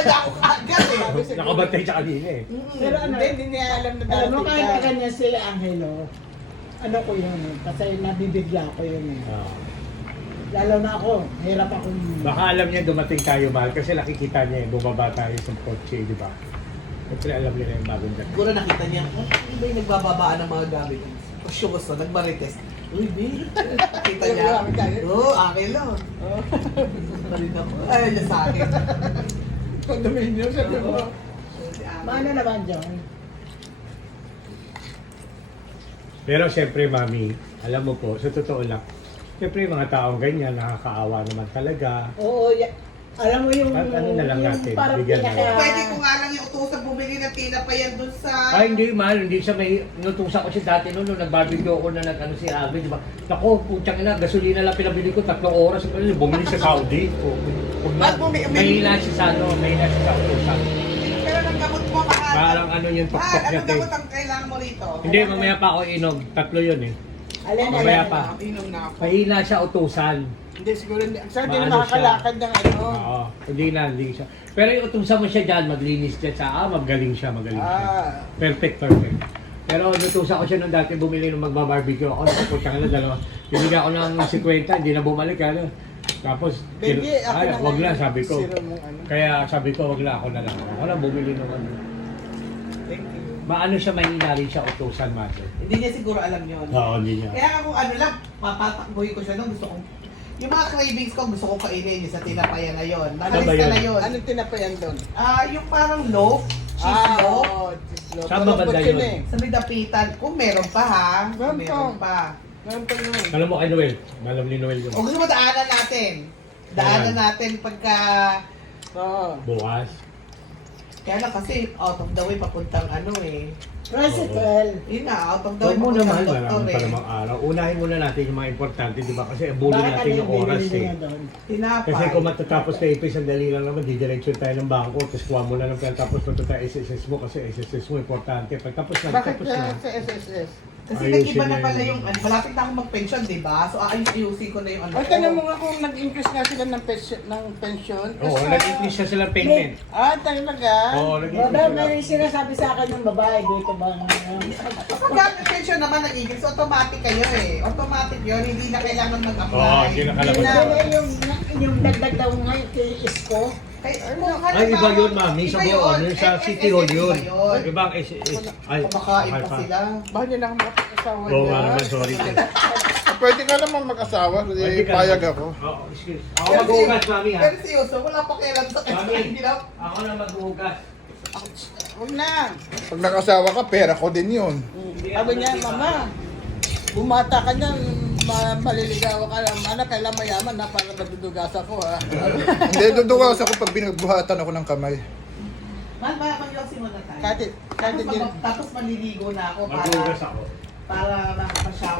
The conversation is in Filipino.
kaya ako kaagad eh. Nakabantay siya kanina eh. Pero ano, Hindi niya alam na alam mo, darating kahit ka. na ganyan si Angelo, ano ko yun eh, kasi nabibigla ko yun eh. Ah. Lalo na ako, hirap akong... Baka alam niya dumating tayo, mahal, kasi nakikita niya eh, bumaba tayo sa kotse, di ba? Siyempre alam niya na yung bagong dating. Siguro nakita niya, ano ba yung nagbababaan ng mga gamit? Pasyo gusto, nagmarites. Uy, babe. Nakita niya. Oo, Angelo. Balik ako. Ayaw niya sa akin. Condominium, sabi mo. Maano naman, John? Pero siyempre, mami, alam mo po, sa totoo lang, siyempre yung mga taong ganyan, nakakaawa naman talaga. Oo, alam mo yung... Ano na lang natin, parang bigyan na lang. Pwede ko nga lang yung utusan bumili ng tinapay yan dun sa... Ay, hindi, mahal, hindi siya may, nutusa ko siya dati noon, nung nagbarbecue ako na nag-ano si Alvin, di ba? Naku, putang ina, gasolina lang pinabili ko, 3 oras, bumili sa Saudi. At Mahina siya sa ano, mahina siya sa utusan. Pero ng gamot mo, mahal. Parang ano yung Mahal, tuktok niya, anong te. gamot ang kailangan mo rito? Hindi, mamaya pa ako inom, 3 yun eh. Alin, Mamaya alin, pa. Inom na ako. Mahina siya utusan. Hindi, siguro hindi. Saan Maano din siya? makakalakad ng ano? Oo, hindi siya. Pero yung utusan mo siya dyan, maglinis siya sa, magaling siya. Perfect. Pero nutusan ko siya nung dati bumili nung magbabarbecue ako, naputang na dalawa. Binigyan ko ng 50, hindi na bumalik, ano. Tapos, Benji, ako na wag na, sabi ko. zero mong ano. Kaya sabi ko, wag na, ako na lang. Ako na bumili ng ano. Thank you. Maano siya, mahina rin siya utusan, mate. Hindi niya siguro alam yun. Oo, hindi niya. Kaya kung ano lang, papatakbuhin ko siya nung gusto kong... Yung mga cravings ko, gusto kong kainin yung sa tinapayan na yun. Ano ba Nakalista yun? na yun. Anong tinapayan doon? Yung parang loaf, cheese loaf. cheese loaf. Saan ba Malambot banda yun yun? eh. Sa may dapitan, kung meron pa ha. Kung Meron meron pa. Meron pa yun. Alam mo kay Noel, alam ni Noel yung O gusto mo daanan natin. Daanan natin pagka... Oo. bukas. Kaya lang kasi out of the way papuntang ano eh. Tricycle. Yun nga, out of the way Huwag mo naman, papuntang doktor marami pa eh. namang araw. Unahin muna natin yung mga importante, di ba? Kasi abulin Bakit natin ano yung yung oras bibili eh. niya doon? Tinapay. Kasi kung matatapos na ipis, ang dali lang naman, didiretso tayo ng bangko, tapos kuha mo na lang pera, tapos punta tayo SSS mo, kasi SSS mo importante. Pagtapos na, Bakit tapos na. sa SSS? Kasi Ayusin nag-iba na na pala yun. yung, malapit na ako mag-pension, di ba? So ayusin ko na yung ano Ay, tanong mo nga kung nag-increase nga sila ng pension. Oo, Kasi- nag-increase na sila payment. talaga? Oo, nag-increase Brother, sila. may sinasabi sa akin ng babae dito ba? Kapag ang pension naman nag-increase, automatic kayo eh. Automatic yun, hindi na kailangan mag-apply. Oo, hindi na kailangan Hindi Yung dagdag daw ngayon kay Isko. Ay, Ay, iba yun, mami. Sa buon, yun sa City Hall yun. Iba yun. Ibang SSS. Ay, Kumakain mahal pa sila. Bakit yun ang mag-asawa Oo niya? nga naman, sorry. Pwede ka naman mag-asawa, Pwede hindi ka payag naman. ako. Oo, excuse. Ako mag-uugas, mami ha. Pero si Yuso, wala pa kailan sa Mami, kanila. ako na mag-uugas. Huwag na. Pag nag-asawa ka, pera ko din yun. Sabi niya, mama, bumata ka niyan, maliligaw ka lang. Anak, kailan mayaman na para madudugas ako ha. Hindi, duduwas ako pag binagbuhatan ako ng kamay. Mag-yosin mo na tayo. Kahit Tapos, hindi. tapos maliligo na ako Mag-uugas ako. para makapashower.